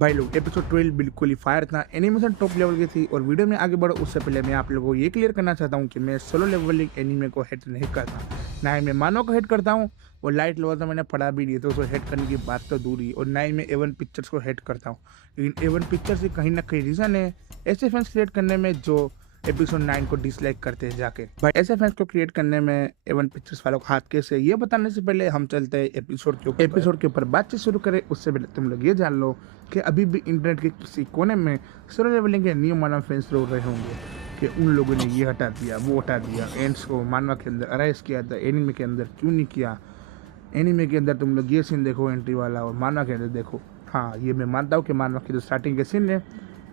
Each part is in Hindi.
भाई लोग एपिसोड 12 बिल्कुल ही फायर था, एनिमेशन टॉप लेवल की थी। और वीडियो में आगे बढ़ो उससे पहले मैं आप लोगों को ये क्लियर करना चाहता हूँ कि मैं सोलो लेवलिंग एनीमे को हेट नहीं करता, ना ही मैं मानो को हेट करता हूँ। और लाइट लेवल तो मैंने पढ़ा भी नहीं है, तो उसको हेट करने की बात तो दूर ही। और ना ही मैं एवन पिक्चर्स को हेट करता हूँ, लेकिन एवन पिक्चर्स की कहीं ना कहीं रीज़न है ऐसे फैंस क्रिएट करने में जो एपिसोड 9 को डिसलाइक करते हैं जाके। भाई ऐसे फैंस को क्रिएट करने में एवन पिक्चर्स वालों का हाथ कैसे, ये बताने से पहले हम चलते हैं एपिसोड के ऊपर बातचीत शुरू करें उससे पहले तुम लोग ये जान लो कि अभी भी इंटरनेट के किसी कोने में सोलो लेवलिंग के न्यू मानव फैंस रो रहे होंगे कि उन लोगों ने ये हटा दिया, वो हटा दिया, एंड्स को मानवा के अंदर अराइज किया था, एनिमे के अंदर क्यों नहीं किया। एनिमे के अंदर तुम लोग ये सीन देखो एंट्री वाला, और मानवा के अंदर देखो। हाँ, ये मैं मानता हूँ कि मानवा के जो स्टार्टिंग के सीन है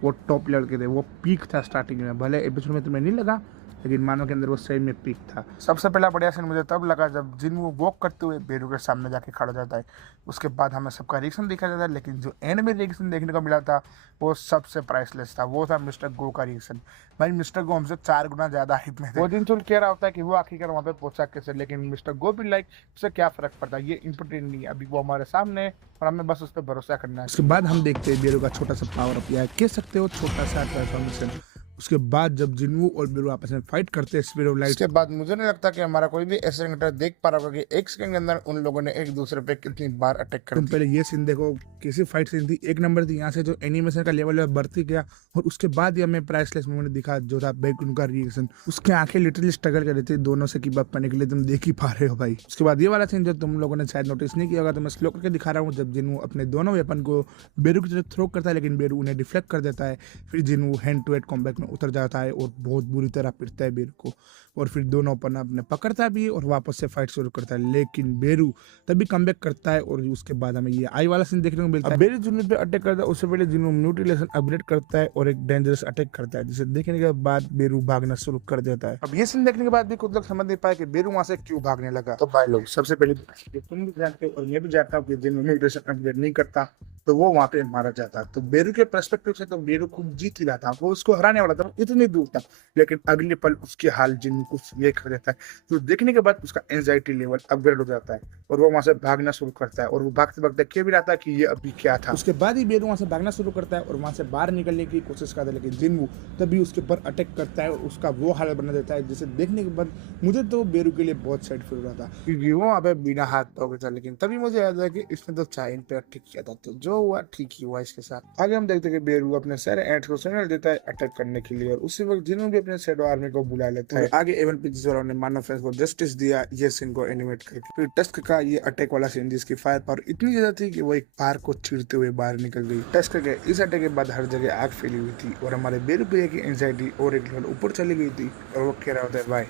वो टॉप लेवल के थे, वो पीक था स्टार्टिंग में। भले एपिसोड में तुम्हें नहीं लगा, लेकिन मानव के अंदर वो सही में पीक था। सबसे पहला बढ़िया सीन मुझे तब लगा जब जिन्हों वॉक करते हुए बेरू के सामने जाके खड़ा जाता है। उसके बाद हमें सबका रिएक्शन देखा जाता है, लेकिन जो एंड में रिएक्शन देखने को मिला था वो सबसे प्राइसलेस था। वो था मिस्टर गो का रिएक्शन। भाई मिस्टर गो हमसे 4 गुना ज्यादा हाइप में थे। वो दिन तो कह रहा होता है कि वो आखिरकार वहाँ पे पहुंचा कैसे, लेकिन मिस्टर गो भी लाइक उससे क्या फर्क पड़ता है, ये इंपोर्टेंट नहीं है, अभी वो हमारे सामने है और हमें बस उस पर भरोसा करना है। उसके बाद हम देखते हैं बेरू का छोटा सा पावर अप, या कह सकते हो छोटा सा ट्रांसफॉर्मेशन। उसके बाद जब जिन्हू और बेरू आपस में फाइट करते हैं स्पीड ऑफ लाइट, उसके बाद मुझे नहीं लगता कि हमारा कोई भी ऐसा कैरेक्टर देख पा रहा होगा कि एक सेकंड के अंदर उन लोगों ने एक दूसरे पे कितनी बार अटैक कर। तुम पहले ये सीन देखो, कैसी फाइट सीन थी, एक नंबर थी। यहाँ से जो एनिमेशन का लेवल है बढ़ती गया, और उसके बाद ही हमें प्राइसलेस मोमेंट दिखा जो था बैकुन का रिएक्शन। उसके आंखें लिटरली स्ट्रगल कर रही थी दोनों से कीप अप करने के लिए, तुम देख ही पा रहे हो भाई। उसके बाद ये वाला सीन जो तुम लोगों ने शायद नोटिस नहीं किया होगा, तो मैं स्लो करके दिखा रहा हूँ, जब जिन्हू अपने दोनों वेपन को बेरू की तरफ थ्रो करता है, लेकिन बेरू उन्हें डिफ्लेक्ट कर देता है। फिर जिन्हू हैंड टू हैंड कॉम्बैट में उतर जाता है और बहुत बुरी तरह पिटता है बेरू को, और फिर दोनों अपन अपने पकड़ता भी और वापस से फाइट शुरू करता है। लेकिन बेरू तभी कमबैक करता है, और उसके बाद हमें ये आई वाला सीन देखने को मिलता है। बेरू जिन्हू पे अटैक करता है, उससे पहले जिन्हू म्यूटिलेशन अपग्रेड करता है और एक डेंजरस अटैक करता है, जिसे देखने के बाद बेरू भागना शुरू कर देता है। अब ये सीन देखने के बाद भी कुछ लोग समझ नहीं पाए कि बेरू वहां से क्यों भागने लगा। तो भाई लोग सबसे पहले तुम भी जानते हो और मैं भी जानता हूँ कि जिन्हू म्यूटिलेशन अपग्रेड नहीं करता तो वो वहां पे मारा जाता। तो बेरू के पर्सपेक्टिव से तो बेरू खुद जीत ही रहा था, वो उसको हराने वाला था, इतनी दूर था। लेकिन अगले पल उसके हाल जिन कुछ ये कर देता है, तो देखने के बाद उसका एंजाइटी लेवल अपग्रेड हो जाता है और वो वहां से भागना शुरू करता है। और वो भागते भागते कह भी रहा था कि ये अभी क्या था। उसके बाद ही बेरू वहां से भागना शुरू करता है और वहां से बाहर निकलने की कोशिश करता है, लेकिन जिन्हू तभी उसके ऊपर अटैक करता है और उसका वो हाल बना देता है, जिसे देखने के बाद मुझे तो बेरू के लिए बहुत सैड फील हो रहा था, क्योंकि वो वहां पे बिना हाथ पाँव के था। लेकिन तभी मुझे याद है कि इसने तो चाइन पे ठीक किया था, तो जो हुआ ठीक ही हुआ इसके साथ। आगे हम देखते हैं कि बेरू अपने सारे एंट्स को सिग्नल देता है अटैक करने के लिए, और उसी वक्त जिन्होंने भी अपने शैडो आर्मी को बुला लेता है। आगे एवन पिक्चर्स वालों ने मानव फैंस को जस्टिस दिया ये सीन को एनिमेट करके। फिर टस्क का ये अटैक वाला सीन, जिसकी फायर पावर इतनी ज्यादा थी कि वो एक पहाड़ को चीरते हुए बाहर निकल गई। टस्क के इस अटैक के बाद हर जगह आग फैली हुई थी, और हमारे बेरू भैया की एंजाइटी और एक लेवल ऊपर चली गई थी। और वो कह रहा होता है, भाई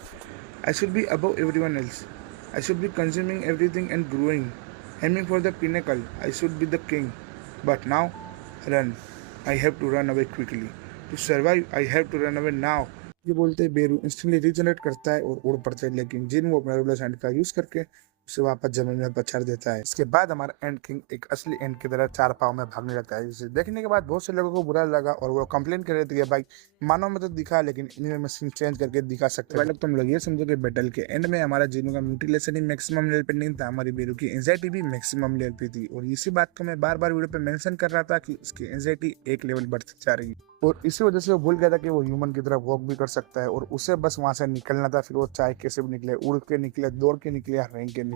I should be above everyone else, I should be consuming everything and growing, aiming for the pinnacle, I should be the king, but now run, I have to run away quickly, to survive I have to run away now। ये बोलते बेरू इंस्टेंटली रीजनरेट करता है और उड़ पड़ता है, लेकिन जिन वो अपना रूलर हैंड का यूज करके उसे वापस जमीन में पछाड़ देता है। इसके बाद हमारा एंड किंग एक असली एंड की तरह 4 पाँव में भागने लगता है, जिसे देखने के बाद बहुत से लोगों को बुरा लगा और वो कंप्लेन कर रहे थे कि भाई मानव में तो दिखा, लेकिन इनमें मशीन चेंज करके दिखा सकते हैं। तुम लोग ये समझो कि बैटल के एंड में हमारा जिनू का म्यूटिलेशन ही मैक्सिमम लेवल पे नहीं था, हमारी बेरू की एंजाइटी भी मैक्सिमम लेवल पे थी। और इसी बात को मैं बार बार वीडियो पे मेंशन कर रहा था कि उसकी एंजाइटी एक लेवल बढ़ती जा रही है, और इसी वजह से वो भूल गया था कि वो ह्यूमन की तरह वॉक भी कर सकता है, और उसे बस वहां से निकलना था। फिर वो चाहे कैसे भी निकले, उड़ के निकले, दौड़ के निकले, रेंग के निकले।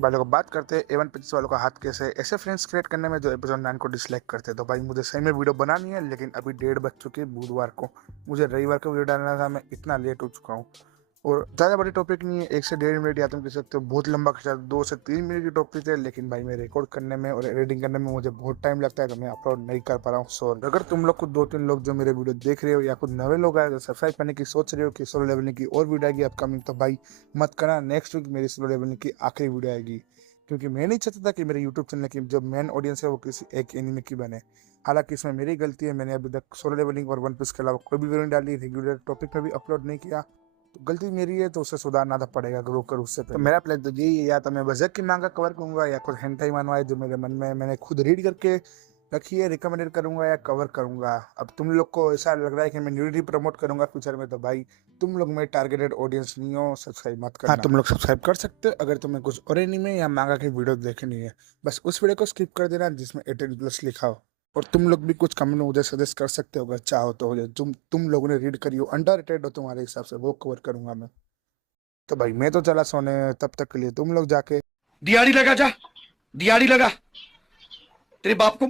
वालों को बात करते हैं एवन पिक्चर्स वालों का हाथ कैसे ऐसे फ्रेंड्स क्रिएट करने में जो एपिसोड 9 को डिसलाइक करते हैं। तो भाई मुझे सही में वीडियो बनानी है, लेकिन अभी 1:30 बज चुके हैं बुधवार को, मुझे रविवार को वीडियो डालना था, मैं इतना लेट हो चुका हूँ। और ज़्यादा बड़ी टॉपिक नहीं है, 1 से 1.5 मिनट, या तुम कह सकते हो बहुत लंबा खर्चा 2 से 3 मिनट की टॉपिक है, लेकिन भाई मैं रिकॉर्ड करने में और एडिटिंग करने में मुझे बहुत टाइम लगता है, तो मैं अपलोड नहीं कर पा रहा हूँ। सो अगर तुम लोग को 2-3 लोग जो मेरे वीडियो देख रहे हो, या कुछ नए लोग आए जो सब्सक्राइब करने की सोच रहे हो कि सोलो लेवलिंग की और वीडियो आएगी अपकमिंग, तो भाई मत करना। नेक्स्ट वीक मेरी सोलो लेवलिंग की आखिरी वीडियो आएगी, क्योंकि मैं नहीं चाहता था कि मेरे यूट्यूब चैनल की जो मेन ऑडियंस है वो किसी एक एनिमे की बने। हालांकि इसमें मेरी गलती है, मैंने अभी तक सोलो लेवलिंग और वन पीस के अलावा कोई भी वीडियो डाली, रेगुलर टॉपिक में भी अपलोड नहीं किया, तो गलती मेरी है, तो उसे सुधारना तो पड़ेगा ग्रो कर उससे पहले। तो मेरा प्लान तो यही है, या तो मैं वजह की मांगा कवर करूंगा, या कुछ हेंटाई मानवाए जो मेरे मन में मैंने खुद रीड करके रखी है रिकमेंडेड करूंगा या कवर करूंगा। अब तुम लोग को ऐसा लग रहा है कि मैं न्यूडिटी प्रमोट करूंगा फ्यूचर में, तो भाई तुम लोग मेरे टारगेटेड ऑडियंस नहीं हो, सब्सक्राइब मत करना। हाँ, तुम लोग सब्सक्राइब कर सकते हो अगर तुम्हें कुछ और एनीमे या मांगा की वीडियो देखनी है, बस उस वीडियो को स्किप कर देना जिसमें 18+ लिखा हो। और तुम लोग भी कुछ कमेंट में मुझे सजेस्ट कर सकते हो अगर चाहो तो, जो तुम लोगों ने रीड करी हो, अंडररेटेड हो तुम्हारे हिसाब से, वो कवर करूंगा मैं। तो भाई मैं तो चला सोने, तब तक के लिए तुम लोग जाके दिहाड़ी लगा जा, दिहाड़ी लगा तेरे बाप को।